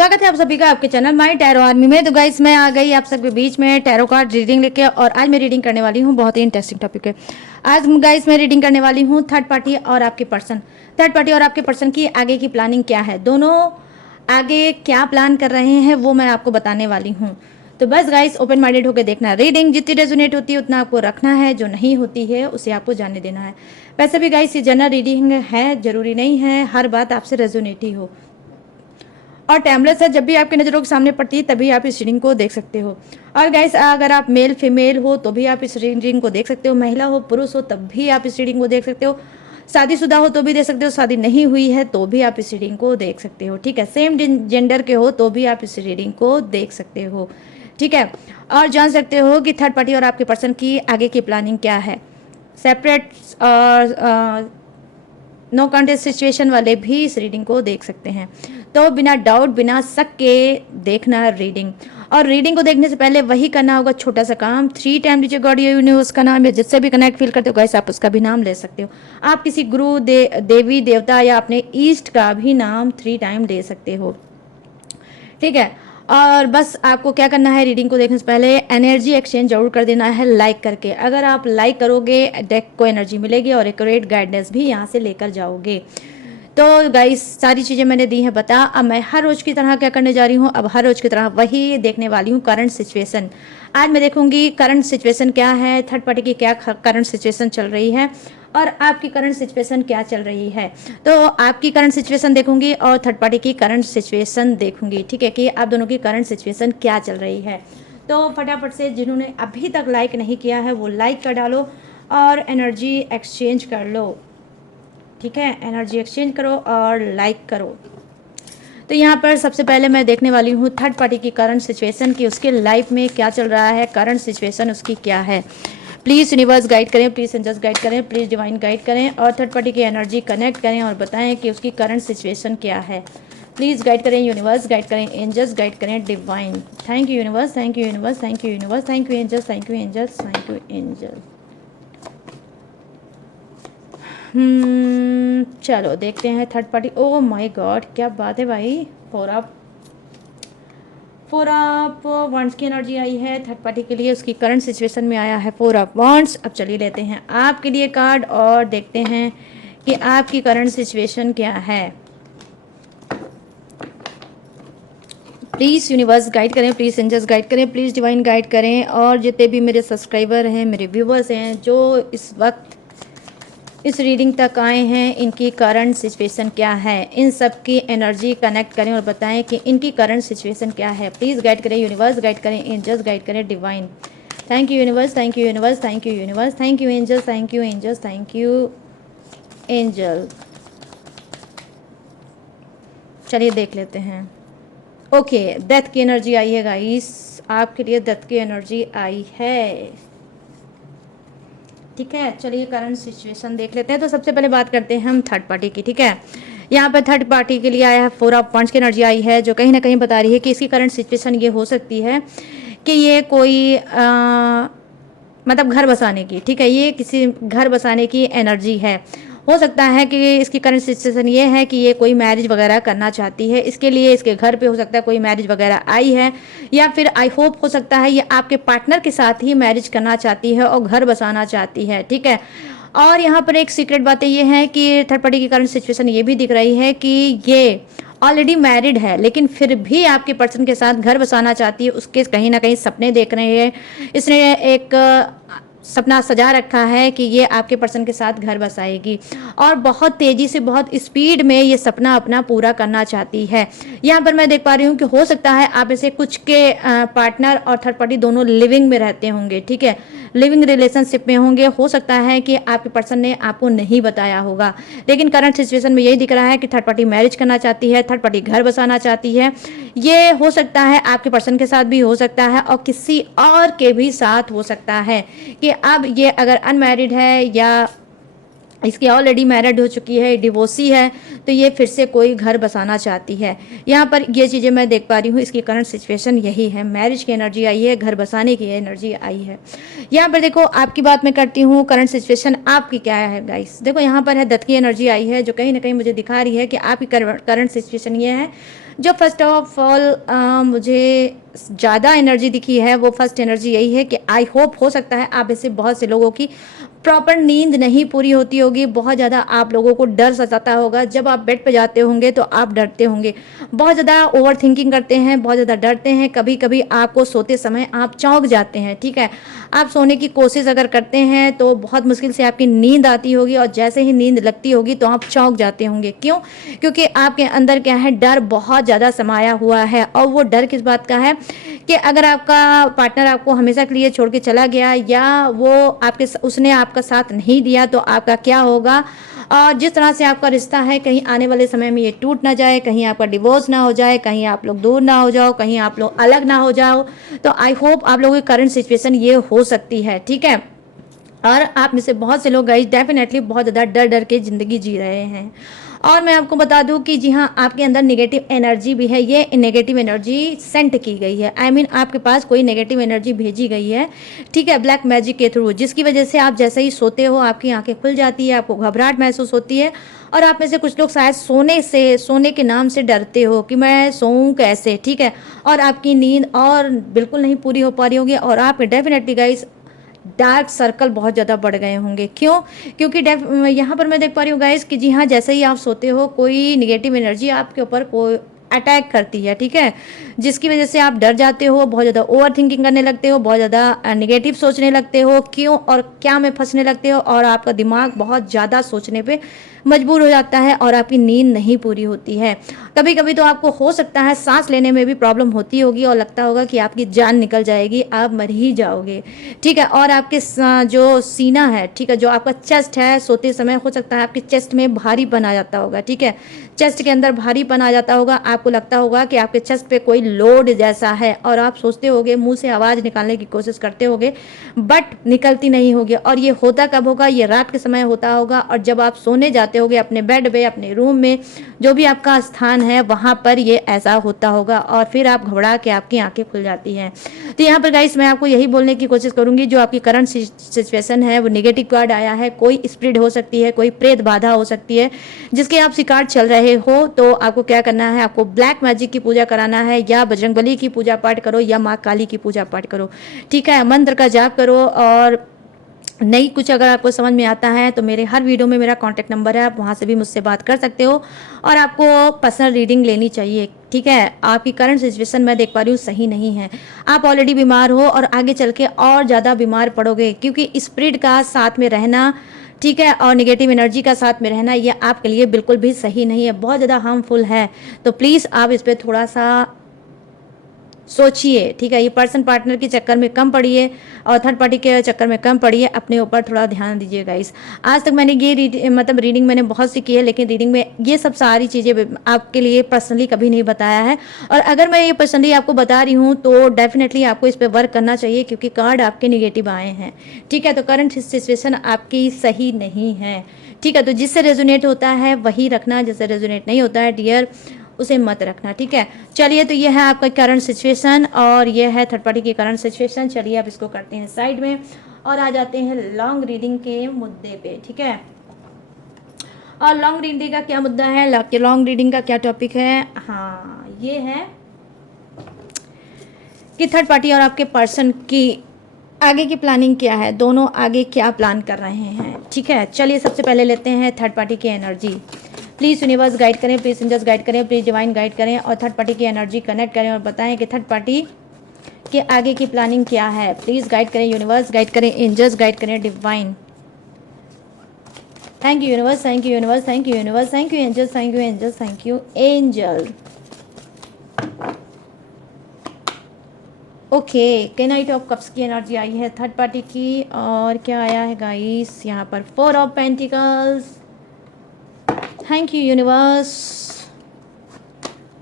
स्वागत है आप सभी का आपके चैनल माई टैरो आर्मी में। तो गाइस मैं आ गई आप सबके बीच में टैरो कार्ड रीडिंग लेके, और आज मैं रीडिंग करने वाली हूँ बहुत ही इंटरेस्टिंग टॉपिक है। आज गाइस मैं रीडिंग करने वाली हूँ थर्ड पार्टी और आपके पर्सन की आगे की प्लानिंग क्या है, दोनों आगे क्या प्लान कर रहे हैं वो मैं आपको बताने वाली हूँ। तो बस गाइस ओपन माइंडेड होकर देखना, रीडिंग जितनी रेजोनेट होती है उतना आपको रखना है, जो नहीं होती है उसे आपको जानने देना है। वैसे भी गाइस ये जनरल रीडिंग है, जरूरी नहीं है हर बात आपसे रेजोनेट ही हो, और टाइमलेस है, जब भी आपकी नज़रों के सामने पड़ती है तभी आप इस रीडिंग को देख सकते हो। और गाइस अगर आप मेल फीमेल हो तो भी आप इस रीडिंग को देख सकते हो, महिला हो पुरुष हो तब भी आप इस रीडिंग को देख सकते हो, शादीशुदा हो तो भी देख सकते हो, शादी नहीं हुई है तो भी आप इस रीडिंग को देख सकते हो, ठीक है। सेम जेंडर के हो तो भी आप इस रीडिंग को देख सकते हो, ठीक है। और जान सकते हो कि थर्ड पार्टी और आपके पर्सन की आगे की प्लानिंग क्या है। सेपरेट और नो कॉन्टेस्ट सिचुएशन वाले भी इस रीडिंग को देख सकते हैं। तो बिना डाउट बिना शक के देखना रीडिंग, और रीडिंग को देखने से पहले वही करना होगा छोटा सा काम, 3 टाइम लीजिए गॉड या यूनिवर्स का नाम, या जिससे भी कनेक्ट फील करते हो गाइस आप उसका भी नाम ले सकते हो। आप किसी गुरु देवी देवता या अपने ईस्ट का भी नाम 3 टाइम ले सकते हो, ठीक है। और बस आपको क्या करना है, रीडिंग को देखने से पहले एनर्जी एक्सचेंज जरूर कर देना है लाइक करके। अगर आप लाइक करोगे डेक को एनर्जी मिलेगी और एक्यूरेट गाइडेंस भी यहाँ से लेकर जाओगे। तो गाइस सारी चीज़ें मैंने दी हैं बता। अब मैं हर रोज़ की तरह क्या करने जा रही हूँ, अब हर रोज़ की तरह वही देखने वाली हूँ करंट सिचुएशन। आज मैं देखूंगी करंट सिचुएशन क्या है, थर्ड पार्टी की क्या करंट सिचुएशन चल रही है और आपकी करंट सिचुएशन क्या चल रही है। तो आपकी करंट सिचुएशन देखूंगी और थर्ड पार्टी की करंट सिचुएशन देखूंगी, ठीक है, कि आप दोनों की करंट सिचुएशन क्या चल रही है। तो फटाफट से जिन्होंने अभी तक लाइक नहीं किया है वो लाइक कर डालो और एनर्जी एक्सचेंज कर लो, ठीक है। एनर्जी एक्सचेंज करो और लाइक करो। तो यहाँ पर सबसे पहले मैं देखने वाली हूँ थर्ड पार्टी की करंट सिचुएशन की, उसके लाइफ में क्या चल रहा है, करंट सिचुएशन उसकी क्या है। प्लीज़ यूनिवर्स गाइड करें, प्लीज़ एंजल्स गाइड करें, प्लीज़ डिवाइन गाइड करें और थर्ड पार्टी की एनर्जी कनेक्ट करें और बताएं कि उसकी करंट सिचुएशन क्या है। प्लीज़ गाइड करें यूनिवर्स, गाइड करें एंजल्स, गाइड करें divine. Thank you universe, thank you universe, thank you universe, thank you angels, thank you angels, thank you angels. चलो देखते हैं third party. Oh my god क्या बात है भाई, फोर ऑफ वॉन्ड्स की एनर्जी आई है थर्ड पार्टी के लिए, उसकी करंट सिचुएशन में आया है 4 ऑफ वॉन्ड्स। अब चलिए लेते हैं आपके लिए कार्ड और देखते हैं कि आपकी करंट सिचुएशन क्या है। प्लीज़ यूनिवर्स गाइड करें, प्लीज़ एंजल्स गाइड करें, प्लीज़ डिवाइन गाइड करें, और जितने भी मेरे सब्सक्राइबर हैं, मेरे व्यूवर्स हैं जो इस वक्त इस रीडिंग तक आए हैं, इनकी करंट सिचुएशन क्या है, इन सब की एनर्जी कनेक्ट करें और बताएं कि इनकी करंट सिचुएशन क्या है। प्लीज़ गाइड करें यूनिवर्स, गाइड करें एंजल्स, गाइड करें divine. Thank you universe, thank you universe, thank you universe, thank you angels, thank you angels, thank you angel. चलिए देख लेते हैं। ओके डेथ की एनर्जी आई है गाइस, आपके लिए डेथ की एनर्जी आई है, ठीक है। चलिए करंट सिचुएशन देख लेते हैं। तो सबसे पहले बात करते हैं हम थर्ड पार्टी की, ठीक है। यहाँ पर थर्ड पार्टी के लिए आया है 4 ऑफ वॉन्ड्स की एनर्जी आई है, जो कहीं ना कहीं बता रही है कि इसकी करंट सिचुएशन ये हो सकती है कि ये कोई मतलब घर बसाने की, ठीक है, ये किसी घर बसाने की एनर्जी है। हो सकता है कि इसकी करंट सिचुएशन ये है कि ये कोई मैरिज वगैरह करना चाहती है, इसके लिए इसके घर पे हो सकता है कोई मैरिज वगैरह आई है, या फिर आई होप हो सकता है ये आपके पार्टनर के साथ ही मैरिज करना चाहती है और घर बसाना चाहती है, ठीक है। और यहाँ पर एक सीक्रेट बातें ये हैं कि थर्ड पार्टी की करंट सिचुएशन ये भी दिख रही है कि ये ऑलरेडी मैरिड है लेकिन फिर भी आपके पर्सन के साथ घर बसाना चाहती है, उसके कहीं ना कहीं सपने देख रहे हैं, इसने एक सपना सजा रखा है कि ये आपके पर्सन के साथ घर बसाएगी और बहुत तेज़ी से बहुत स्पीड में ये सपना अपना पूरा करना चाहती है। यहाँ पर मैं देख पा रही हूँ कि हो सकता है आप ऐसे कुछ के पार्टनर और थर्ड पार्टी दोनों लिविंग में रहते होंगे, ठीक है, लिविंग रिलेशनशिप में होंगे। हो सकता है कि आपके पर्सन ने आपको नहीं बताया होगा, लेकिन करंट सिचुएशन में यही दिख रहा है कि थर्ड पार्टी मैरिज करना चाहती है, थर्ड पार्टी घर बसाना चाहती है। ये हो सकता है आपके पर्सन के साथ भी हो सकता है और किसी और के भी साथ हो सकता है कि अब ये अगर अनमैरिड है या इसकी ऑलरेडी मैरिड हो चुकी है, डिवोर्सी है, तो ये फिर से कोई घर बसाना चाहती है। यहाँ पर ये चीज़ें मैं देख पा रही हूँ, इसकी करंट सिचुएशन यही है, मैरिज की एनर्जी आई है, घर बसाने की एनर्जी आई है। यहाँ पर देखो आपकी बात मैं करती हूँ, करंट सिचुएशन आपकी क्या है गाइस। देखो यहाँ पर है दत्त की एनर्जी आई है, जो कहीं ना कहीं मुझे दिखा रही है कि आपकी करंट सिचुएशन ये है। जो फर्स्ट ऑफ ऑल मुझे ज़्यादा एनर्जी दिखी है, वो फर्स्ट एनर्जी यही है कि आई होप हो सकता है आप ऐसे बहुत से लोगों की प्रॉपर नींद नहीं पूरी होती होगी, बहुत ज़्यादा आप लोगों को डर सताता होगा, जब आप बेड पे जाते होंगे तो आप डरते होंगे, बहुत ज़्यादा ओवर थिंकिंग करते हैं, बहुत ज़्यादा डरते हैं, कभी कभी आपको सोते समय आप चौंक जाते हैं, ठीक है। आप सोने की कोशिश अगर करते हैं तो बहुत मुश्किल से आपकी नींद आती होगी, और जैसे ही नींद लगती होगी तो आप चौंक जाते होंगे। क्यों? क्योंकि आपके अंदर क्या है, डर बहुत ज़्यादा समाया हुआ है। और वो डर किस बात का है कि अगर आपका पार्टनर आपको हमेशा के लिए छोड़ के चला गया, या वो उसने आपका साथ नहीं दिया, तो आपका क्या होगा। और जिस तरह से आपका रिश्ता है, कहीं आने वाले समय में ये टूट ना जाए, कहीं आपका डिवोर्स ना हो जाए, कहीं आप लोग दूर ना हो जाओ, कहीं आप लोग अलग ना हो जाओ। तो आई होप आप लोगों की करंट सिचुएशन ये हो सकती है, ठीक है। और आप में से बहुत से लोग गाइस डेफिनेटली बहुत ज़्यादा डर डर के ज़िंदगी जी रहे हैं। और मैं आपको बता दूं कि जी हाँ, आपके अंदर नेगेटिव एनर्जी भी है, ये नेगेटिव एनर्जी सेंट की गई है, आई मीन आपके पास कोई नेगेटिव एनर्जी भेजी गई है, ठीक है, ब्लैक मैजिक के थ्रू, जिसकी वजह से आप जैसे ही सोते हो आपकी आंखें खुल जाती है, आपको घबराहट महसूस होती है। और आप में से कुछ लोग शायद सोने के नाम से डरते हो कि मैं सोऊं कैसे, ठीक है। और आपकी नींद और बिल्कुल नहीं पूरी हो पा रही होगी, और आप डेफिनेटली गाइस डार्क सर्कल बहुत ज़्यादा बढ़ गए होंगे। क्यों? क्योंकि यहाँ पर मैं देख पा रही हूँ गाइस कि जी हाँ, जैसे ही आप सोते हो कोई निगेटिव एनर्जी आपके ऊपर कोई अटैक करती है, ठीक है, जिसकी वजह से आप डर जाते हो, बहुत ज़्यादा ओवर थिंकिंग करने लगते हो, बहुत ज़्यादा नेगेटिव सोचने लगते हो, क्यों और क्या में फंसने लगते हो, और आपका दिमाग बहुत ज़्यादा सोचने पे मजबूर हो जाता है, और आपकी नींद नहीं पूरी होती है। कभी कभी तो आपको हो सकता है सांस लेने में भी प्रॉब्लम होती होगी, और लगता होगा कि आपकी जान निकल जाएगी, आप मर ही जाओगे, ठीक है। और आपके जो सीना है, ठीक है, जो आपका चेस्ट है, सोते समय हो सकता है आपके चेस्ट में भारीपन आ जाता होगा, ठीक है, चेस्ट के अंदर भारीपन आ जाता होगा, आपको लगता होगा कि आपके चेस्ट पे कोई लोड जैसा है, और आप सोचते होगे, मुंह से आवाज़ निकालने की कोशिश करते होगे, बट निकलती नहीं होगी। और ये होता कब होगा? ये रात के समय होता होगा, और जब आप सोने जाते होगे अपने बेड पे, अपने रूम में, जो भी आपका स्थान है वहाँ पर ये ऐसा होता होगा, और फिर आप घबरा के आपकी आंखें खुल जाती हैं। तो यहाँ पर गाइस मैं आपको यही बोलने की कोशिश करूंगी, जो आपकी करंट सिचुएशन है वो नेगेटिव कार्ड आया है, कोई स्पिरिट हो सकती है, कोई प्रेत बाधा हो सकती है, जिसके आप शिकार चल रहे हो। तो आपको क्या करना है, आपको ब्लैक मैजिक की पूजा कराना है, या बजरंगबली की पूजा पाठ करो, या माँ काली की पूजा पाठ करो, ठीक है, मंत्र का जाप करो। और नहीं कुछ अगर आपको समझ में आता है तो मेरे हर वीडियो में मेरा कांटेक्ट नंबर है, आप वहाँ से भी मुझसे बात कर सकते हो, और आपको पर्सनल रीडिंग लेनी चाहिए, ठीक है। आपकी करंट सिचुएशन मैं देख पा रही हूँ सही नहीं है, आप ऑलरेडी बीमार हो, और आगे चल के और ज़्यादा बीमार पड़ोगे, क्योंकि स्पिरिट का साथ में रहना, ठीक है, और नेगेटिव एनर्जी का साथ में रहना, ये आपके लिए बिल्कुल भी सही नहीं है, बहुत ज़्यादा हार्मफुल है। तो प्लीज़ आप इस पर थोड़ा सा सोचिए, ठीक है। ये पर्सन पार्टनर के चक्कर में कम पड़िए, और थर्ड पार्टी के चक्कर में कम पड़िए, अपने ऊपर थोड़ा ध्यान दीजिए गाइस। आज तक मैंने ये रीडिंग मैंने बहुत सी की है, लेकिन रीडिंग में ये सब सारी चीज़ें आपके लिए पर्सनली कभी नहीं बताया है, और अगर मैं ये पर्सनली आपको बता रही हूँ तो डेफिनेटली आपको इस पर वर्क करना चाहिए, क्योंकि कार्ड आपके निगेटिव आए हैं, ठीक है। तो करंट सिचुएशन आपकी सही नहीं है, ठीक है। तो जिससे रेजोनेट होता है वही रखना, जिससे रेजोनेट नहीं होता है डियर उसे मत रखना, ठीक है। चलिए, तो ये है आपका करंट सिचुएशन, और ये है थर्ड पार्टी की करंट सिचुएशन। चलिए अब इसको करते हैं साइड में, और आ जाते हैं लॉन्ग रीडिंग के मुद्दे पे, ठीक है। और लॉन्ग रीडिंग का क्या मुद्दा है, लॉन्ग रीडिंग का क्या टॉपिक है? हाँ, ये है कि थर्ड पार्टी और आपके पर्सन की आगे की प्लानिंग क्या है, दोनों आगे क्या प्लान कर रहे हैं, ठीक है। चलिए सबसे पहले लेते हैं थर्ड पार्टी की एनर्जी। प्लीज़ यूनिवर्स गाइड करें, प्लीज़ एंजल्स गाइड करें, प्लीज़ डिवाइन गाइड करें, और थर्ड पार्टी की एनर्जी कनेक्ट करें, और बताएं कि थर्ड पार्टी के आगे की प्लानिंग क्या है। प्लीज़ गाइड करें, यूनिवर्स गाइड करें, एंजल्स गाइड करें, divine. Thank you universe, thank you universe, thank you universe, thank you angels, thank you angels, thank you angel. Okay, के नाइट ऑफ कप्स की एनर्जी आई है third party की, और क्या आया है गाइस यहाँ पर? 4 of pentacles, thank you universe.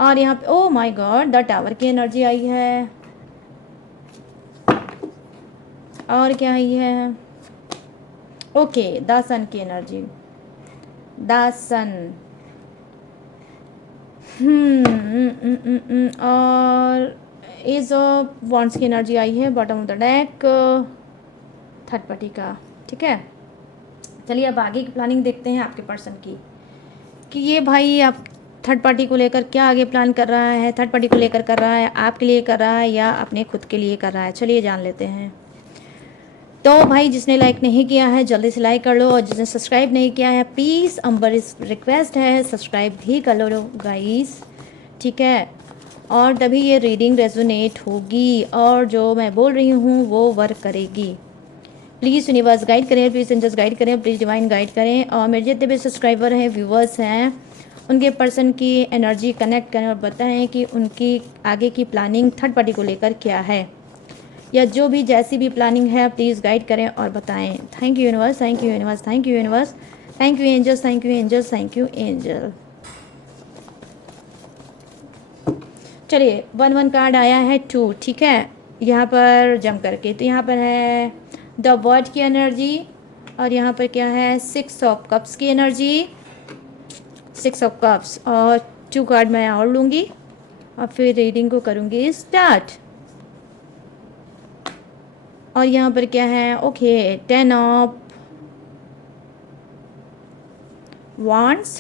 और यहाँ पे oh my God the tower की एनर्जी आई है, और क्या आई है? ओके, द सन की एनर्जी, द सन। और एज ऑफ वॉन्ड्स की एनर्जी आई है bottom of the deck, third party का। ठीक है, चलिए अब आगे की प्लानिंग देखते हैं आपके पर्सन की, कि ये भाई आप थर्ड पार्टी को लेकर क्या आगे प्लान कर रहा है। थर्ड पार्टी को लेकर कर रहा है, आपके लिए कर रहा है या अपने खुद के लिए कर रहा है, चलिए जान लेते हैं। तो भाई जिसने लाइक नहीं किया है जल्दी से लाइक कर लो, और जिसने सब्सक्राइब नहीं किया है प्लीज़ अंबर रिक्वेस्ट है सब्सक्राइब भी कर लो गाइस। ठीक है, और तभी ये रीडिंग रेजोनेट होगी और जो मैं बोल रही हूँ वो वर्क करेगी। प्लीज़ यूनिवर्स गाइड करें, प्लीज़ एंजल्स गाइड करें, प्लीज़ डिवाइन गाइड करें, और मेरे जितने भी सब्सक्राइबर हैं, व्यूवर्स हैं, उनके पर्सन की एनर्जी कनेक्ट करें और बताएं कि उनकी आगे की प्लानिंग थर्ड पार्टी को लेकर क्या है, या जो भी जैसी भी प्लानिंग है प्लीज़ गाइड करें और बताएं। Thank you universe, thank you universe, thank you universe, thank you angels, thank you angels, thank you angel. चलिए 1 कार्ड आया है 2। ठीक है, यहाँ पर जम करके तो यहाँ पर है द वर्ड की एनर्जी, और यहाँ पर क्या है 6 ऑफ कप्स की एनर्जी, 6 ऑफ कप्स, और 2 कार्ड मैं और लूँगी और फिर रीडिंग को करूँगी स्टार्ट। और यहाँ पर क्या है, okay 10 of wands,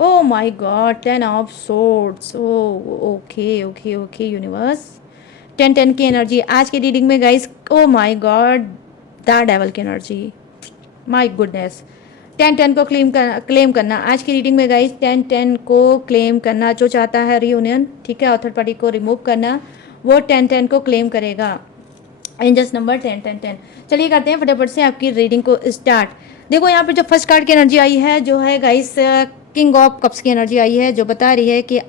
oh my god 10 of swords, okay okay okay universe 10 की एनर्जी आज की रीडिंग में guys. Oh my God the devil की एनर्जी, माय गुडनेस 10 को क्लेम करना आज की रीडिंग में गाइस। 10 को क्लेम करना, जो चाहता है रियूनियन, ठीक है, और थर्ड पार्टी को रिमूव करना, वो 10 को क्लेम करेगा। एंजल्स नंबर 10 चलिए करते हैं फटाफट से आपकी रीडिंग को स्टार्ट। देखो यहाँ पर जो फर्स्ट कार्ड की एनर्जी आई है जो है गाइस किंग ऑफ कप्स की एनर्जी आई है, जो बता रही है कि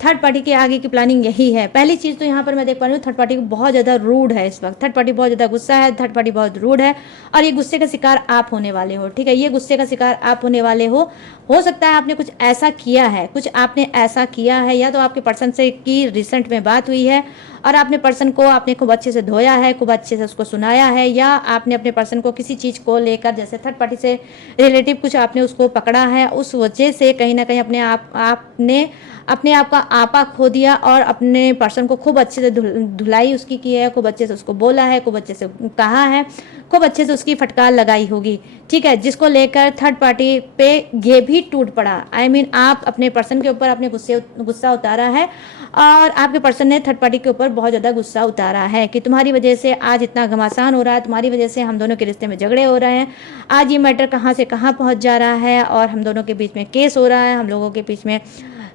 थर्ड पार्टी के आगे की प्लानिंग यही है। पहली चीज़ तो यहाँ पर मैं देख पा रही हूँ थर्ड पार्टी बहुत ज़्यादा रूड है इस वक्त, थर्ड पार्टी बहुत ज़्यादा गुस्सा है, थर्ड पार्टी बहुत रूड है, और ये गुस्से का शिकार आप होने वाले हो। ठीक है, ये गुस्से का शिकार आप होने वाले हो सकता है आपने कुछ ऐसा किया है, कुछ आपने ऐसा किया है, या तो आपके पर्सन से की रिसेंट में बात हुई है और आपने पर्सन को आपने खूब अच्छे से धोया है, खूब अच्छे से उसको सुनाया है, या आपने अपने पर्सन को किसी चीज़ को लेकर जैसे थर्ड पार्टी से रिलेटिव कुछ आपने उसको पकड़ा है, उस वजह से कहीं ना कहीं आपने अपने आप का आपा खो दिया और अपने पर्सन को खूब अच्छे से धुलाई उसकी की है, खूब अच्छे से उसको बोला है, खूब अच्छे से कहा है, खूब अच्छे से उसकी फटकार लगाई होगी। ठीक है, जिसको लेकर थर्ड पार्टी पे ये भी टूट पड़ा। I mean, आप अपने पर्सन के ऊपर अपने गुस्सा उतारा है और आपके पर्सन ने थर्ड पार्टी के ऊपर बहुत ज़्यादा गुस्सा उतारा है कि तुम्हारी वजह से आज इतना घमासान हो रहा है, तुम्हारी वजह से हम दोनों के रिश्ते में झगड़े हो रहे हैं, आज ये मैटर कहाँ से कहाँ पहुँच जा रहा है और हम दोनों के बीच में केस हो रहा है, हम लोगों के बीच में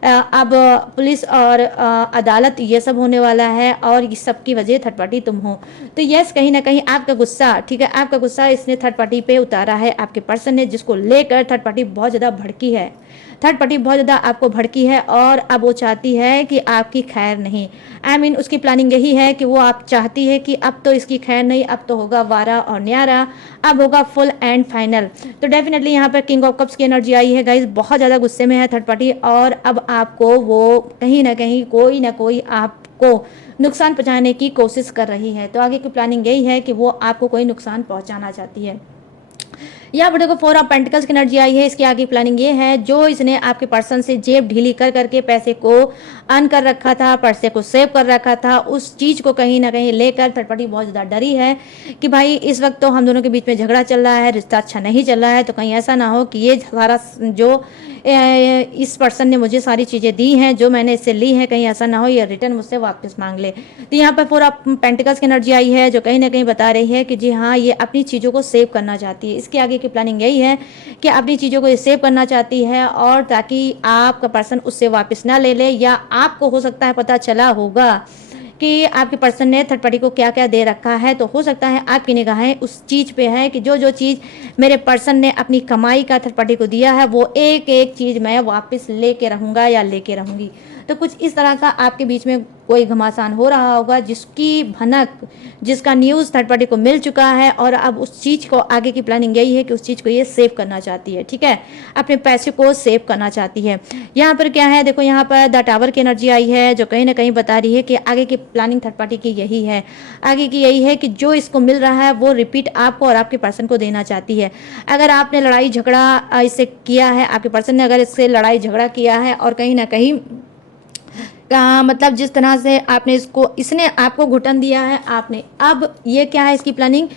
अब पुलिस और अदालत ये सब होने वाला है, और इस सब की वजह थर्ड पार्टी तुम हो। तो यस, कहीं ना कहीं आपका गुस्सा, ठीक है, आपका गुस्सा इसने थर्ड पार्टी पे उतारा है आपके पर्सन ने, जिसको लेकर थर्ड पार्टी बहुत ज़्यादा भड़की है। थर्ड पार्टी बहुत ज़्यादा आपको भड़की है और अब वो चाहती है कि आपकी खैर नहीं। I mean, उसकी प्लानिंग यही है कि वो आप चाहती है कि अब तो इसकी खैर नहीं, अब तो होगा वारा और न्यारा, अब होगा फुल एंड फाइनल। तो डेफिनेटली यहाँ पर किंग ऑफ कप्स की एनर्जी आई है गाइज, बहुत ज़्यादा गुस्से में है थर्ड पार्टी, और अब आपको वो कहीं ना कोई आपको नुकसान पहुँचाने की कोशिश कर रही है। तो आगे की प्लानिंग यही है कि वो आपको कोई नुकसान पहुँचाना चाहती है। यहाँ पर देखो 4 ऑफ पेंटिकल्स की एनर्जी आई है, इसकी आगे प्लानिंग ये है जो इसने आपके पर्सन से जेब ढीली कर करके पैसे को अर्न कर रखा था, पैसे को सेव कर रखा था, उस चीज़ को कहीं ना कहीं लेकर थर्ड पार्टी बहुत ज़्यादा डरी है कि भाई इस वक्त तो हम दोनों के बीच में झगड़ा चल रहा है, रिश्ता अच्छा नहीं चल रहा है, तो कहीं ऐसा ना हो कि ये सारा जो इस पर्सन ने मुझे सारी चीज़ें दी हैं जो मैंने इससे ली हैं, कहीं ऐसा ना हो ये रिटर्न मुझसे वापस मांग ले। तो यहाँ पर पूरा पेंटिकल्स की एनर्जी आई है जो कहीं ना कहीं बता रही है कि जी हाँ, ये अपनी चीज़ों को सेव करना चाहती है। इसके आगे की प्लानिंग यही है कि अपनी चीज़ों को ये सेव करना चाहती है, और ताकि आपका पर्सन उससे वापस ना ले ले, या आपको हो सकता है पता चला होगा कि आपके पर्सन ने थर्ड पार्टी को क्या क्या दे रखा है, तो हो सकता है आपकी निगाहें उस चीज़ पे है कि जो जो चीज़ मेरे पर्सन ने अपनी कमाई का थर्ड पार्टी को दिया है वो एक एक चीज़ मैं वापस लेके रहूँगा या लेके रहूँगी। तो कुछ इस तरह का आपके बीच में कोई घमासान हो रहा होगा, जिसकी भनक, जिसका न्यूज़ थर्ड पार्टी को मिल चुका है, और अब उस चीज़ को आगे की प्लानिंग यही है कि उस चीज़ को ये सेव करना चाहती है, ठीक है, अपने पैसे को सेव करना चाहती है। यहाँ पर क्या है, देखो यहाँ पर द टावर की एनर्जी आई है, जो कहीं ना कहीं बता रही है कि आगे की प्लानिंग थर्ड पार्टी की यही है, आगे की यही है कि जो इसको मिल रहा है वो रिपीट आपको और आपके पर्सन को देना चाहती है। अगर आपने लड़ाई झगड़ा इससे किया है, आपके पर्सन ने अगर इससे लड़ाई झगड़ा किया है, और कहीं ना कहीं मतलब जिस तरह से आपने इसने आपको घुटन दिया है, आपने, अब ये क्या है इसकी प्लानिंग,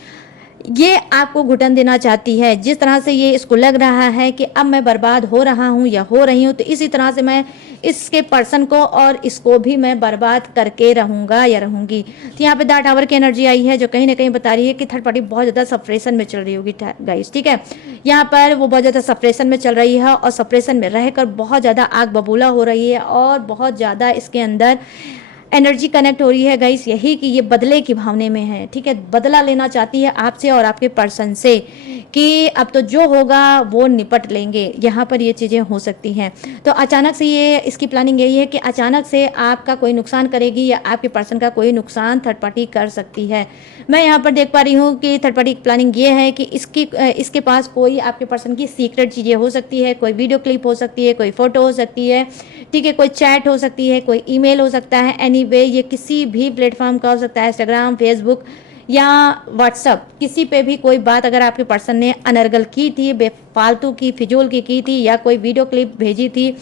ये आपको घुटन देना चाहती है। जिस तरह से ये इसको लग रहा है कि अब मैं बर्बाद हो रहा हूँ या हो रही हूँ, तो इसी तरह से मैं इसके पर्सन को और इसको भी मैं बर्बाद करके रहूँगा या रहूँगी। तो यहाँ पे द टावर की एनर्जी आई है, जो कहीं ना कहीं बता रही है कि थर्ड पार्टी बहुत ज़्यादा सप्रेशन में चल रही होगी गाइस, ठीक है। यहाँ पर वो बहुत ज़्यादा सप्रेशन में चल रही है, और सप्रेशन में रहकर बहुत ज़्यादा आग बबूला हो रही है, और बहुत ज़्यादा इसके अंदर एनर्जी कनेक्ट हो रही है गाइस, यही कि ये बदले की भावने में है, ठीक है, बदला लेना चाहती है आपसे और आपके पर्सन से, कि अब तो जो होगा वो निपट लेंगे। यहाँ पर ये चीज़ें हो सकती हैं। तो अचानक से ये इसकी प्लानिंग यही है कि अचानक से आपका कोई नुकसान करेगी, या आपके पर्सन का कोई नुकसान थर्ड पार्टी कर सकती है। मैं यहाँ पर देख पा रही हूँ कि थर्ड पार्टी की प्लानिंग ये है कि इसके पास कोई आपके पर्सन की सीक्रेट चीज़ें हो सकती है, कोई वीडियो क्लिप हो सकती है, कोई फोटो हो सकती है, ठीक है, कोई चैट हो सकती है, कोई ईमेल हो सकता है, एनीवे ये किसी भी प्लेटफॉर्म का हो सकता है, इंस्टाग्राम, फेसबुक या व्हाट्सअप, किसी पे भी कोई बात अगर आपके पर्सन ने अनर्गल की थी, बेफालतू की, फिजूल की थी, या कोई वीडियो क्लिप भेजी थी,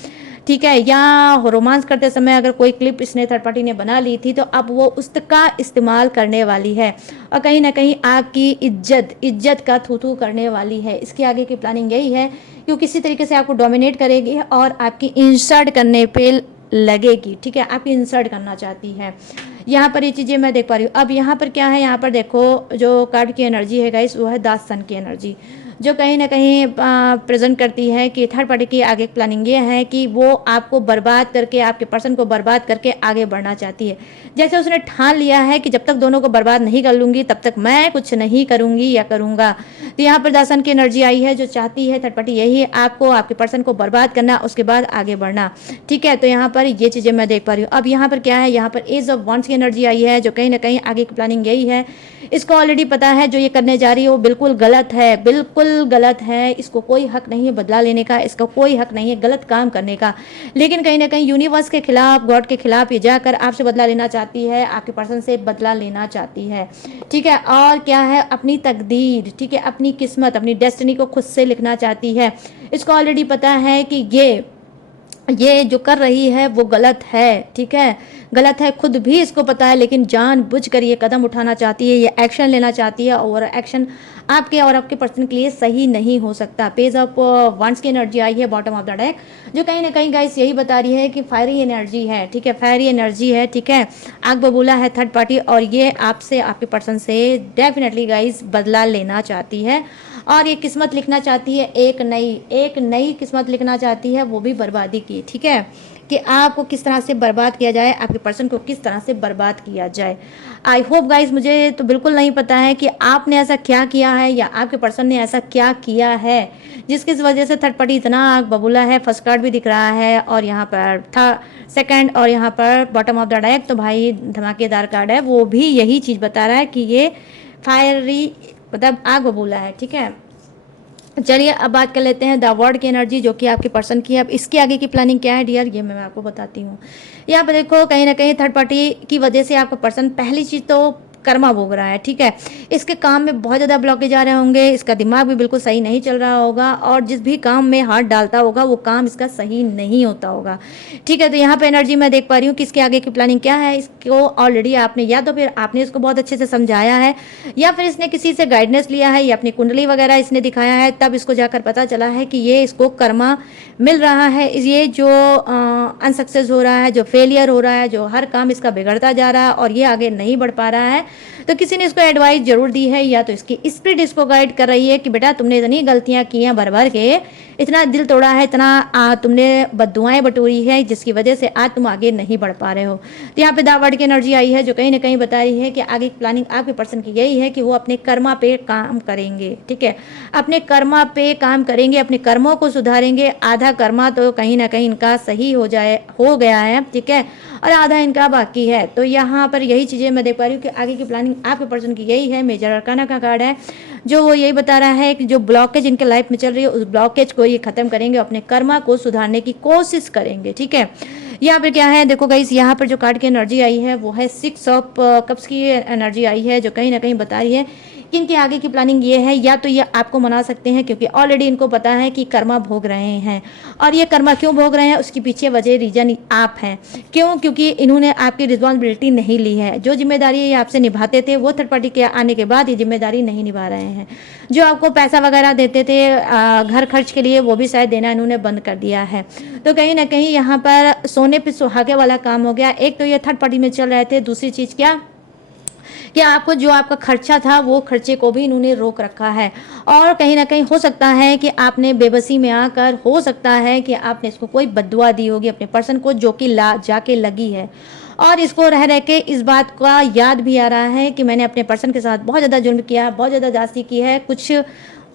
ठीक है, या रोमांस करते समय अगर कोई क्लिप इसने थर्ड पार्टी ने बना ली थी, तो अब वो उसका इस्तेमाल करने वाली है, और कहीं ना कहीं आपकी इज्जत का थू करने वाली है। इसके आगे की प्लानिंग यही है कि वो किसी तरीके से आपको डोमिनेट करेगी और आपकी इंसल्ट करने पे लगेगी, ठीक है, आपकी इंसल्ट करना चाहती है। यहाँ पर ये चीज़ें मैं देख पा रही हूँ। अब यहाँ पर क्या है, यहाँ पर देखो जो कार्ड की एनर्जी है गाइस, वो है द सन की एनर्जी, जो कहीं ना कहीं प्रेजेंट करती है कि थर्ड पार्टी की आगे प्लानिंग ये है कि वो आपको बर्बाद करके, आपके पर्सन को बर्बाद करके आगे बढ़ना चाहती है। जैसे उसने ठान लिया है कि जब तक दोनों को बर्बाद नहीं कर लूँगी तब तक मैं कुछ नहीं करूँगी या करूँगा। तो यहाँ पर द सन की एनर्जी आई है, जो चाहती है थर्ड पार्टी यही है, आपको, आपके पर्सन को बर्बाद करना, उसके बाद आगे बढ़ना, ठीक है। तो यहाँ पर ये चीज़ें मैं देख पा रही हूँ। अब यहाँ पर क्या है, यहाँ पर एज ऑफ वॉन्ड्स की एनर्जी आई है, जो कहीं ना कहीं आगे की प्लानिंग यही है, इसको ऑलरेडी पता है जो ये करने जा रही है वो बिल्कुल गलत है, बिल्कुल गलत है, इसको कोई हक नहीं है बदला लेने का, इसका कोई हक नहीं है गलत काम करने का, लेकिन कहीं ना कहीं यूनिवर्स के खिलाफ, गॉड के खिलाफ ये जाकर आपसे बदला लेना चाहती है, आपके पर्सन से बदला लेना चाहती है, ठीक है। और क्या है, अपनी तकदीर, ठीक है, अपनी किस्मत, अपनी डेस्टिनी को खुद से लिखना चाहती है। इसको ऑलरेडी पता है कि ये जो कर रही है वो गलत है, ठीक है, गलत है, खुद भी इसको पता है, लेकिन जानबूझकर ये कदम उठाना चाहती है, ये एक्शन लेना चाहती है, और एक्शन आपके और आपके पर्सन के लिए सही नहीं हो सकता। पेज ऑफ वंस की एनर्जी आई है बॉटम ऑफ द डेक, जो कहीं ना कहीं गाइस यही बता रही है कि फायरी एनर्जी है, ठीक है, फायरी एनर्जी है, ठीक है, आग बबूला है थर्ड पार्टी, और ये आपसे, आपके पर्सन से डेफिनेटली गाइस बदला लेना चाहती है, और ये किस्मत लिखना चाहती है, एक नई किस्मत लिखना चाहती है, वो भी बर्बादी की, ठीक है, कि आपको किस तरह से बर्बाद किया जाए, आपके पर्सन को किस तरह से बर्बाद किया जाए। आई होप गाइस, मुझे तो बिल्कुल नहीं पता है कि आपने ऐसा क्या किया है या आपके पर्सन ने ऐसा क्या किया है जिसकी वजह से थर्ड पार्टी इतना आग बबूला है। फर्स्ट कार्ड भी दिख रहा है, और यहाँ पर था सेकंड, और यहाँ पर बॉटम ऑफ द डेक, तो भाई धमाकेदार कार्ड है, वो भी यही चीज़ बता रहा है कि ये फायरी मतलब आग बबूला है, ठीक है। चलिए अब बात कर लेते हैं द वर्ड की एनर्जी, जो कि आपके पर्सन की है। अब इसकी आगे की प्लानिंग क्या है डियर, ये मैं आपको बताती हूँ। यहाँ पर देखो कहीं ना कहीं थर्ड पार्टी की वजह से आपका पर्सन पहली चीज़ तो कर्मा भोग रहा है, ठीक है, इसके काम में बहुत ज़्यादा ब्लॉकेज आ रहे होंगे, इसका दिमाग भी बिल्कुल सही नहीं चल रहा होगा, और जिस भी काम में हाथ डालता होगा वो काम इसका सही नहीं होता होगा, ठीक है। तो यहाँ पे एनर्जी मैं देख पा रही हूँ कि इसके आगे की प्लानिंग क्या है। इसको ऑलरेडी आपने, या तो फिर आपने इसको बहुत अच्छे से समझाया है, या फिर इसने किसी से गाइडेंस लिया है, या अपनी कुंडली वगैरह इसने दिखाया है, तब इसको जाकर पता चला है कि ये इसको कर्मा मिल रहा है, ये जो अनसक्सेस हो रहा है, जो फेलियर हो रहा है, जो हर काम इसका बिगड़ता जा रहा है और ये आगे नहीं बढ़ पा रहा है, तो किसी ने इसको एडवाइस जरूर दी है, या तो इसकी स्पिरिट इसको गाइड कर रही है कि बेटा तुमने इतनी गलतियां की हैं भर भर के, इतना दिल तोड़ा है, इतना तुमने बद्दुआएं बटोरी है, जिसकी वजह से आज तुम आगे नहीं बढ़ पा रहे हो। तो यहाँ पे द वर्ड की एनर्जी आई है, जो कहीं ना कहीं बता रही है कि आगे की प्लानिंग आपके पर्सन की यही है कि वो अपने कर्मा पे काम करेंगे, ठीक है, अपने कर्मा पे काम करेंगे, अपने कर्मों को सुधारेंगे। आधा कर्मा तो कहीं ना कहीं इनका सही हो गया है, ठीक है, और आधा इनका बाकी है। तो यहाँ पर यही चीज़ें मैं देख पा रही हूँ कि आगे की प्लानिंग आपके पर्सन की यही है। मेजर अरकाना का कार्ड है जो वो यही बता रहा है कि जो ब्लॉकेज इनके लाइफ में चल रही है उस ब्लॉकेज को ये खत्म करेंगे, अपने कर्मा को सुधारने की कोशिश करेंगे। ठीक है, यहाँ पर क्या है देखो गाइस, यहाँ पर जो कार्ड की एनर्जी आई है वो है 6 ऑफ कप्स की एनर्जी आई है, जो कहीं ना कहीं बता रही है कि इनकी आगे की प्लानिंग ये है, या तो ये आपको मना सकते हैं क्योंकि ऑलरेडी इनको पता है कि कर्मा भोग रहे हैं, और ये कर्मा क्यों भोग रहे हैं उसके पीछे वजह रीजन आप हैं। क्यों? क्योंकि इन्होंने आपकी रिस्पॉन्सिबिलिटी नहीं ली है। जो जिम्मेदारी ये आपसे निभाते थे वो थर्ड पार्टी के आने के बाद ये जिम्मेदारी नहीं निभा रहे हैं। जो आपको पैसा वगैरह देते थे घर खर्च के लिए, वो भी शायद देना इन्होंने बंद कर दिया है। तो कहीं ना कहीं यहाँ पर सोने पे सुहागे वाला काम हो गया। एक तो ये थर्ड पार्टी में चल रहे थे, दूसरी चीज़ क्या कि आपको जो आपका खर्चा था वो खर्चे को भी इन्होंने रोक रखा है। और कहीं ना कहीं हो सकता है कि आपने बेबसी में आकर, हो सकता है कि आपने इसको कोई बद्दुआ दी होगी अपने पर्सन को, जो कि जाके लगी है, और इसको रह रह के इस बात का याद भी आ रहा है कि मैंने अपने पर्सन के साथ बहुत ज़्यादा जुल्म किया, बहुत ज़्यादा जास्ती की है, कुछ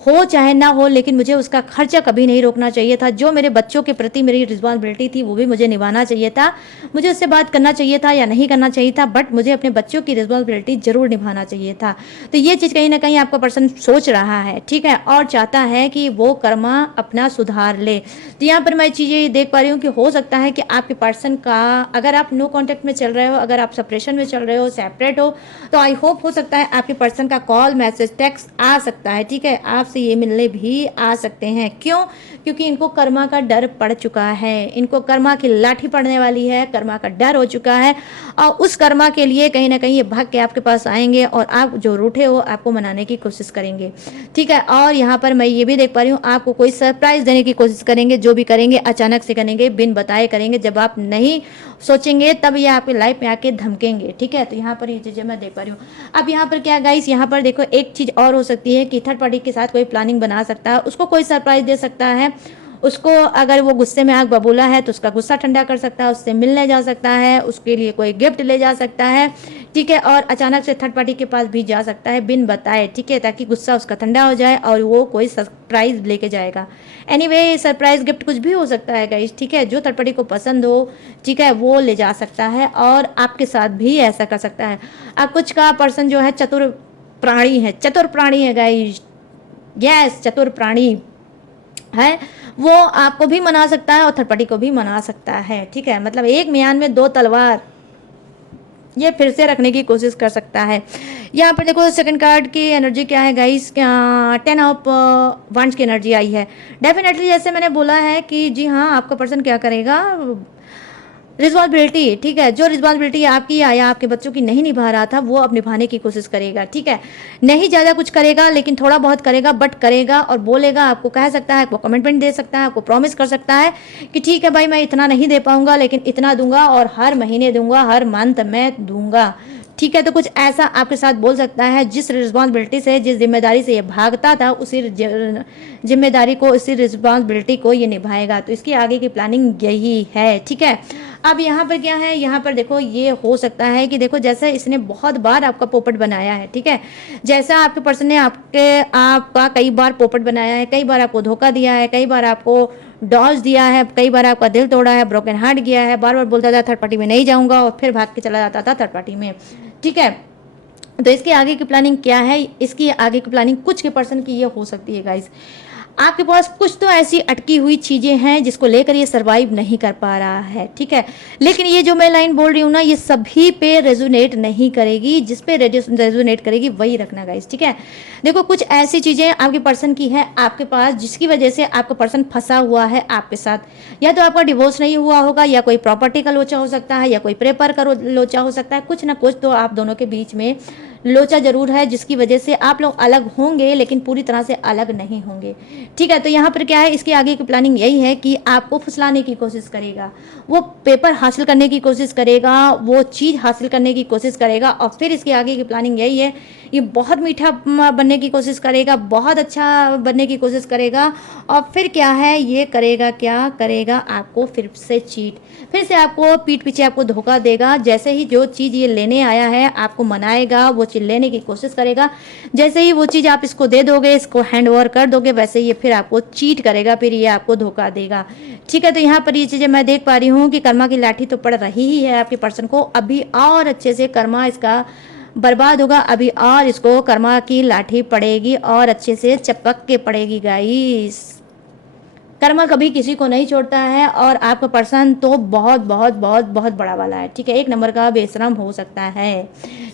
हो चाहे ना हो, लेकिन मुझे उसका खर्चा कभी नहीं रोकना चाहिए था। जो मेरे बच्चों के प्रति मेरी रिस्पॉन्सिबिलिटी थी वो भी मुझे निभाना चाहिए था, मुझे उससे बात करना चाहिए था या नहीं करना चाहिए था, बट मुझे अपने बच्चों की रिस्पॉन्सिबिलिटी जरूर निभाना चाहिए था। तो ये चीज़ कहीं ना कहीं आपका पर्सन सोच रहा है, ठीक है, और चाहता है कि वो कर्मा अपना सुधार ले। तो यहाँ पर मैं चीज़ें देख पा रही हूँ कि हो सकता है कि आपके पर्सन का, अगर आप नो कॉन्टेक्ट में चल रहे हो, अगर आप सेपरेशन में चल रहे हो, सेपरेट हो, तो आई होप हो सकता है आपके पर्सन का कॉल, मैसेज, टेक्स्ट आ सकता है। ठीक है, आप से ये मिलने भी आ सकते हैं। क्यों? क्योंकि इनको कर्मा का डर पड़ चुका है, इनको कर्मा की लाठी पड़ने वाली है, कर्मा का डर हो चुका है, और उस कर्मा के लिए कहीं ना कहीं ये भाग के आपके पास आएंगे और आप जो रूठे हो आपको मनाने की कोशिश करेंगे। ठीक है, और यहाँ पर मैं ये भी देख पा रही हूँ आपको कोई सरप्राइज देने की कोशिश करेंगे। जो भी करेंगे अचानक से करेंगे, बिन बताए करेंगे, जब आप नहीं सोचेंगे तब ये आपकी लाइफ में आके धमकेंगे। ठीक है, तो यहाँ पर ये चीज़ें मैं देख पा रही हूँ। अब यहाँ पर क्या गाइस, यहाँ पर देखो एक चीज़ और हो सकती है कि थर्ड पार्टी के साथ कोई प्लानिंग बना सकता है, उसको कोई सरप्राइज दे सकता है, उसको अगर वो गुस्से में आग बबूला है तो उसका गुस्सा ठंडा कर सकता है, उससे मिलने जा सकता है, उसके लिए कोई गिफ्ट ले जा सकता है। ठीक है, और अचानक से थर्ड पार्टी के पास भी जा सकता है बिन बताए। ठीक है, ताकि गुस्सा उसका ठंडा हो जाए और वो कोई सरप्राइज लेके जाएगा। एनीवे सरप्राइज गिफ्ट कुछ भी हो सकता है गाइस। ठीक है, जो थर्ड पार्टी को पसंद हो, ठीक है, वो ले जा सकता है और आपके साथ भी ऐसा कर सकता है। अब कुछ का पर्सन जो है चतुर प्राणी है, चतुर प्राणी है गाइस, यस चतुर प्राणी है, वो आपको भी मना सकता है और थर्ड पार्टी को भी मना सकता है। ठीक है, मतलब एक म्यान में दो तलवार ये फिर से रखने की कोशिश कर सकता है। यहाँ पर देखो सेकंड कार्ड की एनर्जी क्या है गाइस, 10 ऑफ वंड्स की एनर्जी आई है। डेफिनेटली जैसे मैंने बोला है कि जी हाँ, आपका पर्सन क्या करेगा, रिस्पॉन्सिबिलिटी, ठीक है, जो रिस्पॉन्सिबिलिटी आपकी या आपके बच्चों की नहीं निभा रहा था वो अब निभाने की कोशिश करेगा। ठीक है, नहीं ज़्यादा कुछ करेगा लेकिन थोड़ा बहुत करेगा, बट करेगा और बोलेगा, आपको कह सकता है, आपको कमिटमेंट दे सकता है, आपको प्रॉमिस कर सकता है कि ठीक है भाई मैं इतना नहीं दे पाऊंगा लेकिन इतना दूंगा और हर महीने दूंगा, हर मंथ मैं दूंगा। ठीक है, तो कुछ ऐसा आपके साथ बोल सकता है, जिस रिस्पॉन्सिबिलिटी से, जिस जिम्मेदारी से ये भागता था उसी जिम्मेदारी को, उसी रिस्पॉन्सिबिलिटी को ये निभाएगा। तो इसकी आगे की प्लानिंग यही है। ठीक है, अब यहाँ पर क्या है, यहाँ पर देखो ये हो सकता है कि देखो जैसा इसने बहुत बार आपका पोपट बनाया है, ठीक है, जैसा आपके पर्सन ने आपका कई बार पोपट बनाया है, कई बार आपको धोखा दिया है, कई बार आपको डॉज दिया है, कई बार आपका दिल तोड़ा है, ब्रोकन हार्ट किया है, बार बार बोलता था थर्ड पार्टी में नहीं जाऊंगा और फिर भाग के चला जाता था थर्ड पार्टी में। ठीक है, तो इसकी आगे की प्लानिंग क्या है, इसकी आगे की प्लानिंग कुछ के पर्सन की ये हो सकती है गाइस, आपके पास कुछ तो ऐसी अटकी हुई चीज़ें हैं जिसको लेकर ये सरवाइव नहीं कर पा रहा है। ठीक है, लेकिन ये जो मैं लाइन बोल रही हूँ ना, ये सभी पे रेजोनेट नहीं करेगी, जिस पे रेजोनेट करेगी वही रखना गाइस। ठीक है, देखो कुछ ऐसी चीज़ें आपके पर्सन की है आपके पास जिसकी वजह से आपका पर्सन फंसा हुआ है आपके साथ, या तो आपका डिवोर्स नहीं हुआ होगा, या कोई प्रॉपर्टी का लोचा हो सकता है, या कोई पेपर का लोचा हो सकता है, कुछ ना कुछ तो आप दोनों के बीच में लोचा जरूर है जिसकी वजह से आप लोग अलग होंगे लेकिन पूरी तरह से अलग नहीं होंगे। ठीक है, तो यहाँ पर क्या है, इसकी आगे की प्लानिंग यही है कि आपको फुसलाने की कोशिश करेगा, वो पेपर हासिल करने की कोशिश करेगा, वो चीज़ हासिल करने की कोशिश करेगा, और फिर इसकी आगे की प्लानिंग यही है, ये बहुत मीठा बनने की कोशिश करेगा, बहुत अच्छा बनने की कोशिश करेगा, और फिर क्या है ये करेगा, क्या करेगा, आपको फिर से चीट, फिर से आपको पीठ पीछे आपको धोखा देगा। जैसे ही जो चीज़ ये लेने आया है आपको मनाएगा, वो चीज़ लेने की कोशिश करेगा। जैसे ही वो चीज़ आप इसको दे दोगे, इसको हैंड ओवर कर दोगे, वैसे ये फिर आपको चीट करेगा, फिर ये आपको धोखा देगा। ठीक है, तो यहाँ पर ये चीज़ें मैं देख पा रही हूँ कि कर्मा की लाठी तो पड़ रही ही है आपके पर्सन को। अभी और अच्छे से कर्मा इसका बर्बाद होगा, अभी और इसको कर्मा की लाठी पड़ेगी और अच्छे से चपक के पड़ेगी गाइस। कर्मा कभी किसी को नहीं छोड़ता है और आपका पर्सन तो बहुत बहुत बहुत बहुत बड़ा वाला है। ठीक है, एक नंबर का बेशरम हो सकता है।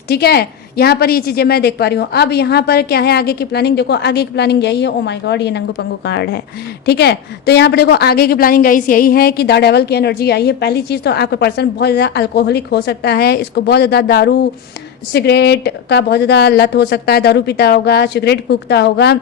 ठीक है, यहाँ पर ये चीज़ें मैं देख पा रही हूँ। अब यहाँ पर क्या है आगे की प्लानिंग, देखो आगे की प्लानिंग यही है। ओ माय गॉड, ये नंगू पंगू कार्ड है। ठीक है, तो यहाँ पर देखो आगे की प्लानिंग गाइस यही है कि द डेविल की एनर्जी आई है। पहली चीज़ तो आपका पर्सन बहुत ज़्यादा अल्कोहलिक हो सकता है, इसको बहुत ज़्यादा दारू सिगरेट का बहुत ज़्यादा लत हो सकता है, दारू पीता होगा, सिगरेट फूकता होगा,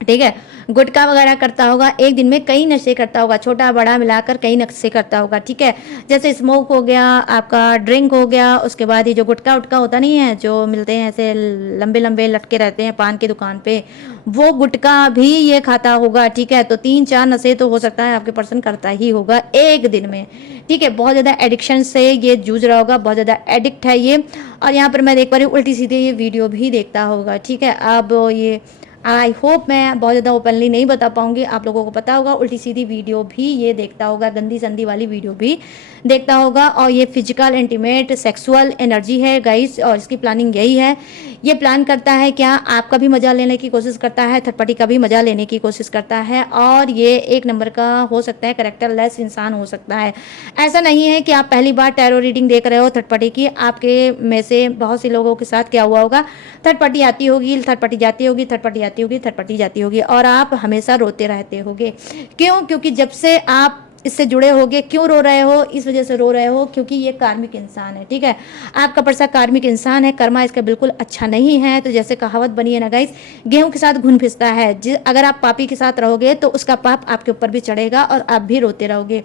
ठीक है, गुटखा वगैरह करता होगा, एक दिन में कई नशे करता होगा, छोटा बड़ा मिलाकर कई नशे करता होगा। ठीक है, जैसे स्मोक हो गया, आपका ड्रिंक हो गया, उसके बाद ये जो गुटखा उटका होता नहीं है जो मिलते हैं ऐसे लंबे लंबे लटके रहते हैं पान की दुकान पे, वो गुटखा भी ये खाता होगा। ठीक है, तो 3-4 नशे तो हो सकता है आपके पर्सन करता ही होगा एक दिन में। ठीक है, बहुत ज़्यादा एडिक्शन से ये जूझ रहा होगा, बहुत ज़्यादा एडिक्ट है ये। और यहाँ पर मैं देख पा रही हूँ उल्टी सीधे ये वीडियो भी देखता होगा। ठीक है, अब ये आई होप मैं बहुत ज़्यादा ओपनली नहीं बता पाऊंगी, आप लोगों को पता होगा उल्टी सीधी वीडियो भी ये देखता होगा, गंदी संदी वाली वीडियो भी देखता होगा। और ये फिजिकल इंटीमेट सेक्सुअल एनर्जी है गाइस, और इसकी प्लानिंग यही है। ये प्लान करता है क्या, आपका भी मजा लेने की कोशिश करता है, थर्ड पार्टी का भी मजा लेने की कोशिश करता है, और ये एक नंबर का हो सकता है कैरेक्टरलेस इंसान हो सकता है। ऐसा नहीं है कि आप पहली बार टैरो रीडिंग देख रहे हो थर्ड पार्टी की, आपके में से बहुत से लोगों के साथ क्या हुआ होगा, थर्ड पार्टी आती होगी, थर्ड पार्टी जाती होगी, थर्ड पार्टी आती होगी, थर्ड पार्टी जाती होगी, और आप हमेशा रोते रहते होगे। क्यों? क्योंकि जब से आप इससे जुड़े होगे, क्यों रो रहे हो, इस वजह से रो रहे हो क्योंकि ये कार्मिक इंसान है। ठीक है, आपका पर्सन कार्मिक इंसान है, कर्मा इसका बिल्कुल अच्छा नहीं है। तो जैसे कहावत बनी है ना गाइस, गेहूं के साथ घुन फिसता है। अगर आप पापी के साथ रहोगे तो उसका पाप आपके ऊपर भी चढ़ेगा और आप भी रोते रहोगे।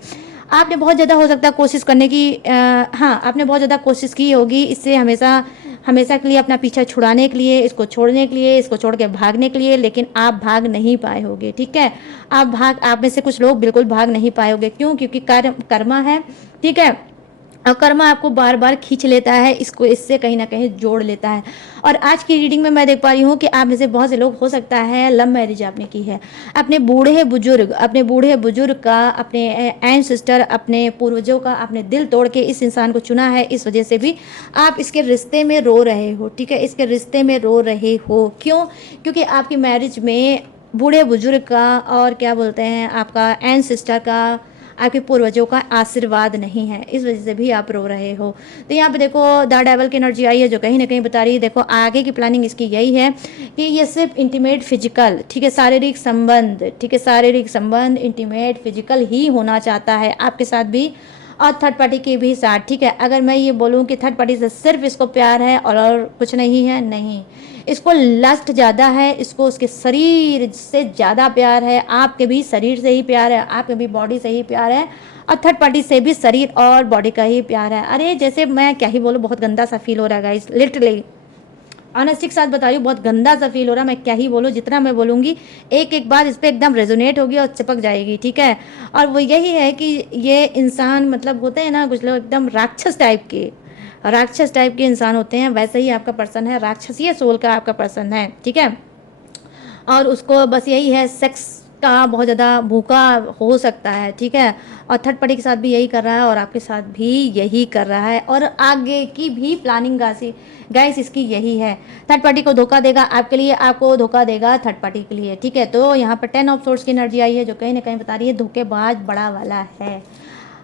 आपने बहुत ज़्यादा हो सकता है कोशिश करने की, हाँ आपने बहुत ज़्यादा कोशिश की होगी इससे हमेशा हमेशा के लिए अपना पीछा छुड़ाने के लिए, इसको छोड़ने के लिए, इसको छोड़ के भागने के लिए, लेकिन आप भाग नहीं पाए होगे। ठीक है, आप में से कुछ लोग बिल्कुल भाग नहीं पाए होगे। क्यों? क्योंकि कर्मा है। ठीक है, और कर्मा आपको बार बार खींच लेता है, इसको इससे कहीं ना कहीं जोड़ लेता है। और आज की रीडिंग में मैं देख पा रही हूँ कि आप में से बहुत से लोग हो सकता है लव मैरिज आपने की है, अपने बूढ़े बुजुर्ग का, अपने एंसेस्टर, अपने पूर्वजों का आपने दिल तोड़ के इस इंसान को चुना है। इस वजह से भी आप इसके रिश्ते में रो रहे हो। ठीक है, इसके रिश्ते में रो रहे हो। क्यों? क्योंकि आपकी मैरिज में बूढ़े बुजुर्ग का और क्या बोलते हैं आपका एंसेस्टर का, आपके पूर्वजों का आशीर्वाद नहीं है, इस वजह से भी आप रो रहे हो। तो यहाँ पे देखो द डेविल की एनर्जी आई है जो कहीं ना कहीं बता रही है, देखो आगे की प्लानिंग इसकी यही है कि ये सिर्फ इंटीमेट फिजिकल, ठीक है, शारीरिक संबंध, ठीक है, शारीरिक संबंध इंटीमेट फिजिकल ही होना चाहता है आपके साथ भी और थर्ड पार्टी के भी साथ। ठीक है, अगर मैं ये बोलूँ कि थर्ड पार्टी से सिर्फ इसको प्यार है और कुछ नहीं है, नहीं, इसको लस्ट ज़्यादा है, इसको उसके शरीर से ज़्यादा प्यार है, आपके भी शरीर से ही प्यार है, आपके भी बॉडी से ही प्यार है, और थर्ड पार्टी से भी शरीर और बॉडी का ही प्यार है। अरे जैसे मैं क्या ही बोलूँ, बहुत गंदा सा फील हो रहा है गाइस, लिटरली ऑनेस्टी के साथ बता रही हूँ, बहुत गंदा सा फील हो रहा है। मैं क्या ही बोलूँ, जितना मैं बोलूँगी एक एक बात इस पर एकदम रेजोनेट होगी और चिपक जाएगी। ठीक है, और वो यही है कि ये इंसान मतलब होते हैं ना कुछ लोग एकदम राक्षस टाइप के इंसान होते हैं, वैसे ही आपका पर्सन है, राक्षसीय सोल का आपका पर्सन है। ठीक है, और उसको बस यही है, सेक्स का बहुत ज़्यादा भूखा हो सकता है। ठीक है, और थर्ड पार्टी के साथ भी यही कर रहा है और आपके साथ भी यही कर रहा है, और आगे की भी प्लानिंग गाइस इसकी यही है। थर्ड पार्टी को धोखा देगा आपके लिए, आपको धोखा देगा थर्ड पार्टी के लिए। ठीक है, तो यहाँ पर 10 ऑफ सोर्स की एनर्जी आई है जो कहीं ना कहीं बता रही है धोखेबाज बड़ा वाला है।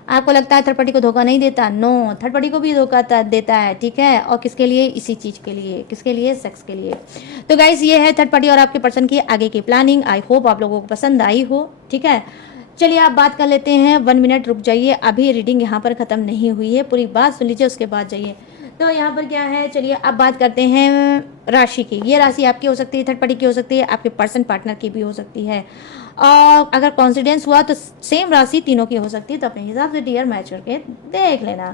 आपको लगता है थर्ड पार्टी को धोखा नहीं देता, नो, थर्ड पार्टी को भी धोखा देता है। ठीक है, और किसके लिए? इसी चीज़ के लिए, किसके लिए? सेक्स के लिए। तो गाइस ये है थर्ड पार्टी और आपके पर्सन की आगे की प्लानिंग। आई होप आप लोगों को पसंद आई हो। ठीक है, चलिए आप बात कर लेते हैं। 1 मिनट रुक जाइए, अभी रीडिंग यहाँ पर ख़त्म नहीं हुई है, पूरी बात सुन लीजिए उसके बाद जाइए। तो यहाँ पर क्या है, चलिए अब बात करते हैं राशि की। ये राशि आपकी हो सकती है, थर्ड पार्टी की हो सकती है, आपके पर्सन पार्टनर की भी हो सकती है, और अगर कॉन्सिडेंस हुआ तो सेम राशि तीनों की हो सकती है। तो अपने हिसाब से डियर मैच करके देख लेना।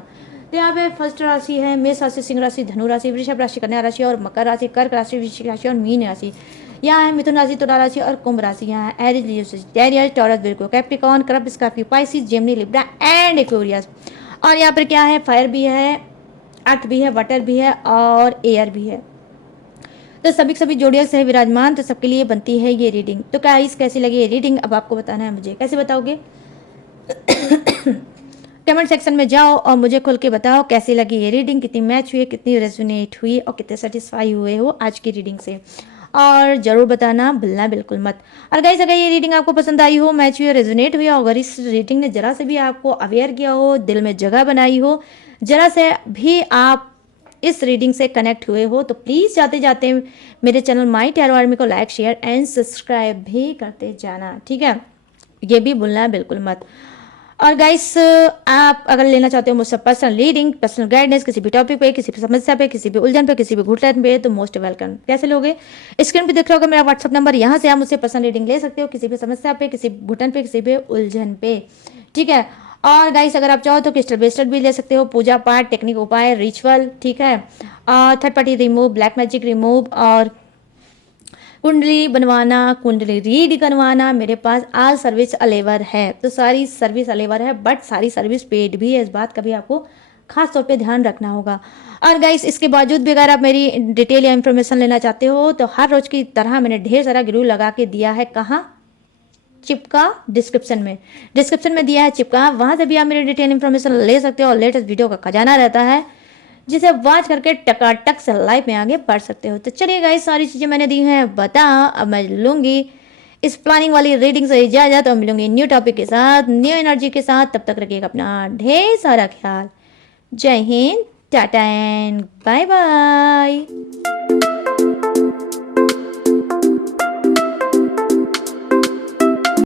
तो यहाँ पे फर्स्ट राशि है मेष राशि, सिंह राशि, धनु राशि, वृषभ राशि, कन्या राशि और मकर राशि, कर्क राशि, वृश्चिक राशि और मीन राशि। यहाँ है मिथुन राशि, तुला राशि और कुंभ राशि। यहाँ है Aries, Leo, Taurus, Virgo, Capricorn, crab, Scorpio, Pisces, Gemini, Libra and Aquarius. और यहाँ पर क्या है, फायर भी है, अर्थ भी है, वाटर भी है और एयर भी है। तो सभी जोड़ियों से है विराजमान, तो सबके लिए बनती है ये रीडिंग। तो गाइस कैसी लगी ये रीडिंग अब आपको बताना है मुझे। कैसे बताओगे? कमेंट सेक्शन में जाओ और मुझे खोल के बताओ कैसी लगी ये रीडिंग, कितनी मैच हुई, कितनी रेजोनेट हुई और कितने सेटिस्फाई हुए हो आज की रीडिंग से। और ज़रूर बताना भूलना बिल्कुल मत। और गाइस अगर ये रीडिंग आपको पसंद आई हो, मैच हुई, रेजोनेट हुई, और अगर इस रीडिंग ने जरा से भी आपको अवेयर किया हो, दिल में जगह बनाई हो, जरा से भी आप इस रीडिंग से कनेक्ट हुए हो, तो प्लीज़ जाते जाते मेरे चैनल माई टैरो आर्मी को लाइक शेयर एंड सब्सक्राइब भी करते जाना, ठीक है? ये भी भूलना बिल्कुल मत। और गाइस आप अगर लेना चाहते हो मुझसे पर्सनल रीडिंग, पर्सनल गाइडेंस किसी भी टॉपिक पे, किसी भी समस्या पे, किसी भी उलझन पे, किसी भी घुटन पे, तो मोस्ट वेलकम। कैसे लोगे? स्क्रीन पे दिख रहा होगा मेरा व्हाट्सअप नंबर, यहाँ से आप मुझसे पर्सनल रीडिंग ले सकते हो किसी भी समस्या पे, किसी घुटन पे, किसी भी उलझन पे, ठीक है? और गाइस अगर आप चाहो तो क्रिस्टल ब्रेसलेट भी ले सकते हो, पूजा पाठ, टेक्निक, उपाय, रिचुअल, ठीक है? Third party remove, black magic remove और कुंडली बनवाना, कुंडली रीड करवाना, मेरे पास आज सर्विस अलेवर है। तो सारी सर्विस अलेवर है, बट सारी सर्विस पेड भी है, इस बात का भी आपको खास तौर पे ध्यान रखना होगा। और गाइस इसके बावजूद भी अगर आप मेरी डिटेल या इन्फॉर्मेशन लेना चाहते हो तो हर रोज की तरह मैंने ढेर सारा ग्लू लगा के दिया है। कहाँ? चिपका डिस्क्रिप्शन में दिया है चिपका, वहां से भी आप मेरी डिटेल इन्फॉर्मेशन ले सकते हो और लेटेस्ट वीडियो का खजाना रहता है जिसे वॉच करके टकाटक से लाइफ में आगे बढ़ सकते हो। तो चलिए गाइस सारी चीज़ें मैंने दी हैं बता, अब मैं लूँगी इस प्लानिंग वाली रीडिंग से इजाज़त और मिलूंगी न्यू टॉपिक के साथ, न्यू एनर्जी के साथ। तब तक रखिएगा अपना ढेर सारा ख्याल। जय हिंद, टाटा एंड बाय बाय।